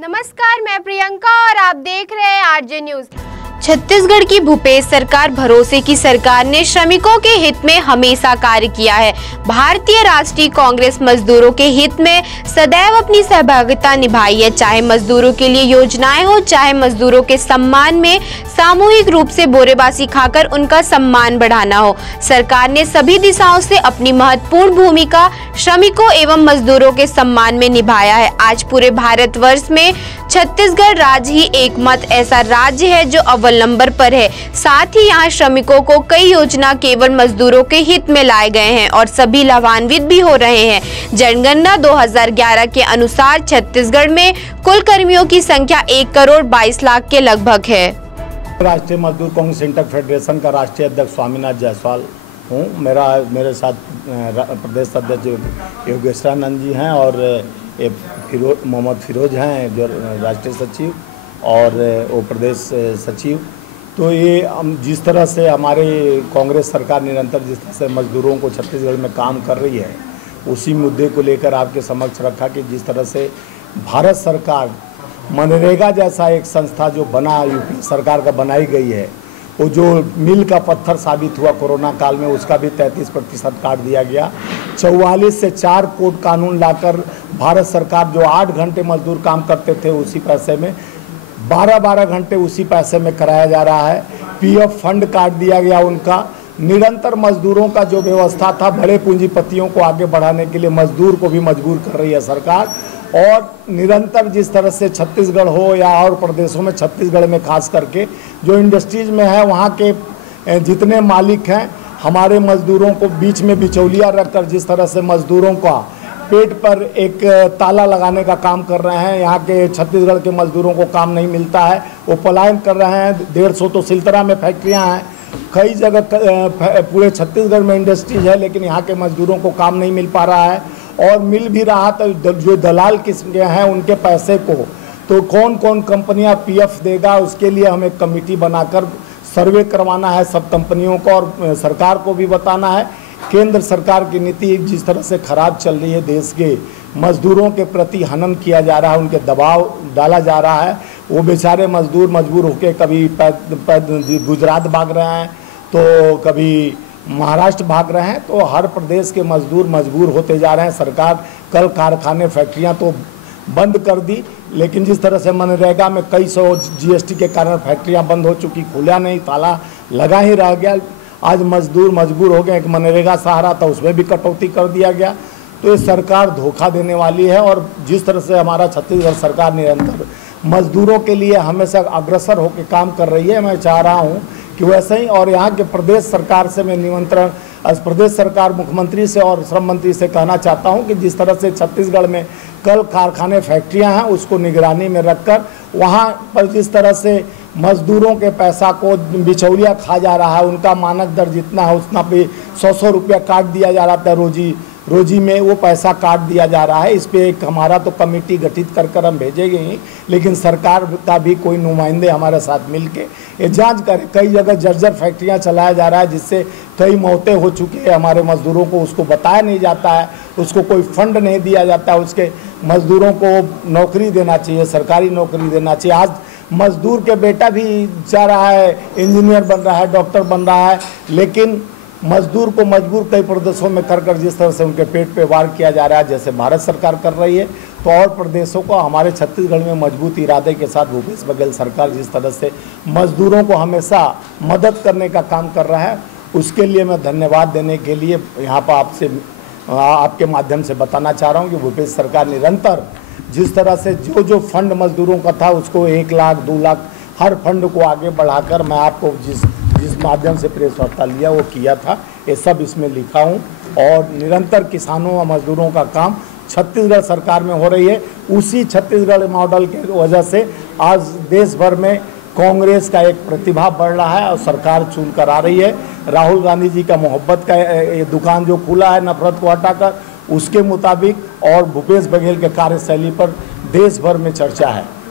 नमस्कार, मैं प्रियंका और आप देख रहे हैं आरजे न्यूज। छत्तीसगढ़ की भूपेश सरकार भरोसे की सरकार ने श्रमिकों के हित में हमेशा कार्य किया है। भारतीय राष्ट्रीय कांग्रेस मजदूरों के हित में सदैव अपनी सहभागिता निभाई है। चाहे मजदूरों के लिए योजनाएं हो, चाहे मजदूरों के सम्मान में सामूहिक रूप से बोरेबासी खाकर उनका सम्मान बढ़ाना हो, सरकार ने सभी दिशाओं से अपनी महत्वपूर्ण भूमिका श्रमिकों एवं मजदूरों के सम्मान में निभाया है। आज पूरे भारतवर्ष में छत्तीसगढ़ राज्य ही एकमात्र ऐसा राज्य है जो अव्वल नंबर पर है। साथ ही यहाँ श्रमिकों को कई योजना केवल मजदूरों के हित में लाए गए हैं और सभी लाभान्वित भी हो रहे हैं। जनगणना 2011 के अनुसार छत्तीसगढ़ में कुल कर्मियों की संख्या 1 करोड़ 22 लाख के लगभग है। राष्ट्रीय मजदूर कांग्रेस इंटर फेडरेशन का राष्ट्रीय अध्यक्ष स्वामीनाथ जायसवाल हूँ। मेरे साथ प्रदेश अध्यक्ष योगेश्वरानंद जी हैं और मोहम्मद फिरोज हैं जो राष्ट्रीय सचिव और वो प्रदेश सचिव। तो ये जिस तरह से हमारे कांग्रेस सरकार निरंतर जिस तरह से मजदूरों को छत्तीसगढ़ में काम कर रही है, उसी मुद्दे को लेकर आपके समक्ष रखा कि जिस तरह से भारत सरकार मनरेगा जैसा एक संस्था जो बना यूपी सरकार का बनाई गई है, वो जो मील का पत्थर साबित हुआ कोरोना काल में, उसका भी 33% काट दिया गया। 44 से 4 कोड कानून लाकर भारत सरकार जो 8 घंटे मजदूर काम करते थे उसी पैसे में 12-12 घंटे उसी पैसे में कराया जा रहा है। पीएफ फंड काट दिया गया उनका। निरंतर मजदूरों का जो व्यवस्था था, बड़े पूंजीपतियों को आगे बढ़ाने के लिए मजदूर को भी मजबूर कर रही है सरकार। और निरंतर जिस तरह से छत्तीसगढ़ हो या और प्रदेशों में, छत्तीसगढ़ में खास करके जो इंडस्ट्रीज़ में है, वहाँ के जितने मालिक हैं हमारे मजदूरों को बीच में बिचौलिया रखकर जिस तरह से मजदूरों का पेट पर एक ताला लगाने का काम कर रहे हैं। यहाँ के छत्तीसगढ़ के मजदूरों को काम नहीं मिलता है, वो पलायन कर रहे हैं। 150 तो सिलतरा में फैक्ट्रियाँ हैं, कई जगह पूरे छत्तीसगढ़ में इंडस्ट्रीज है, लेकिन यहाँ के मजदूरों को काम नहीं मिल पा रहा है। और मिल भी रहा तो जो दलाल किस्म के हैं उनके पैसे को तो कौन कौन कंपनियां पीएफ देगा, उसके लिए हमें कमेटी बनाकर सर्वे करवाना है सब कंपनियों को और सरकार को भी बताना है। केंद्र सरकार की नीति जिस तरह से खराब चल रही है, देश के मजदूरों के प्रति हनन किया जा रहा है, उनके दबाव डाला जा रहा है। वो बेचारे मजदूर मजबूर होकर कभी गुजरात भाग रहे हैं तो कभी महाराष्ट्र भाग रहे हैं। तो हर प्रदेश के मजदूर मजबूर होते जा रहे हैं। सरकार कल कारखाने फैक्ट्रियां तो बंद कर दी, लेकिन जिस तरह से मनरेगा में कई सौ जीएसटी के कारण फैक्ट्रियां बंद हो चुकी, खुला नहीं, ताला लगा ही रह गया। आज मजदूर मजबूर हो गए। एक मनरेगा सहारा था, उसमें भी कटौती कर दिया गया। तो ये सरकार धोखा देने वाली है। और जिस तरह से हमारा छत्तीसगढ़ सरकार निरंतर मजदूरों के लिए हमेशा अग्रसर होकर काम कर रही है, मैं चाह रहा हूँ कि वैसे ही और यहाँ के प्रदेश सरकार से मैं निमंत्रण प्रदेश सरकार मुख्यमंत्री से और श्रम मंत्री से कहना चाहता हूँ कि जिस तरह से छत्तीसगढ़ में कल कारखाने फैक्ट्रियाँ हैं, उसको निगरानी में रखकर वहाँ पर जिस तरह से मजदूरों के पैसा को बिचौलिया खा जा रहा है, उनका मानक दर जितना है उतना पे 100 रुपया काट दिया जा रहा था, रोजी में वो पैसा काट दिया जा रहा है। इस पे एक हमारा तो कमेटी गठित कर हम भेजेंगे ही, लेकिन सरकार का भी कोई नुमाइंदे हमारे साथ मिलके ये जांच करें। कई जगह जर्जर फैक्ट्रियां चलाया जा रहा है, जिससे कई मौतें हो चुकी है हमारे मजदूरों को, उसको बताया नहीं जाता है, उसको कोई फंड नहीं दिया जाता है। उसके मजदूरों को नौकरी देना चाहिए, सरकारी नौकरी देना चाहिए। आज मजदूर के बेटा भी जा रहा है, इंजीनियर बन रहा है, डॉक्टर बन रहा है, लेकिन मजदूर को मजबूर कई प्रदेशों में कर जिस तरह से उनके पेट पे वार किया जा रहा है, जैसे भारत सरकार कर रही है, तो और प्रदेशों को हमारे छत्तीसगढ़ में मजबूत इरादे के साथ भूपेश बघेल सरकार जिस तरह से मजदूरों को हमेशा मदद करने का काम कर रहा है, उसके लिए मैं धन्यवाद देने के लिए यहाँ पर आपके माध्यम से बताना चाह रहा हूँ कि भूपेश सरकार निरंतर जिस तरह से जो फंड मजदूरों का था उसको 1 लाख 2 लाख हर फंड को आगे बढ़ाकर, मैं आपको जिस माध्यम से प्रेस वार्ता लिया वो किया था, ये सब इसमें लिखा हूँ। और निरंतर किसानों और मजदूरों का काम छत्तीसगढ़ सरकार में हो रही है। उसी छत्तीसगढ़ मॉडल की वजह से आज देश भर में कांग्रेस का एक प्रतिभा बढ़ रहा है और सरकार चुन कर आ रही है। राहुल गांधी जी का मोहब्बत का ये दुकान जो खुला है नफरत को हटाकर, उसके मुताबिक और भूपेश बघेल के कार्यशैली पर देश भर में चर्चा है।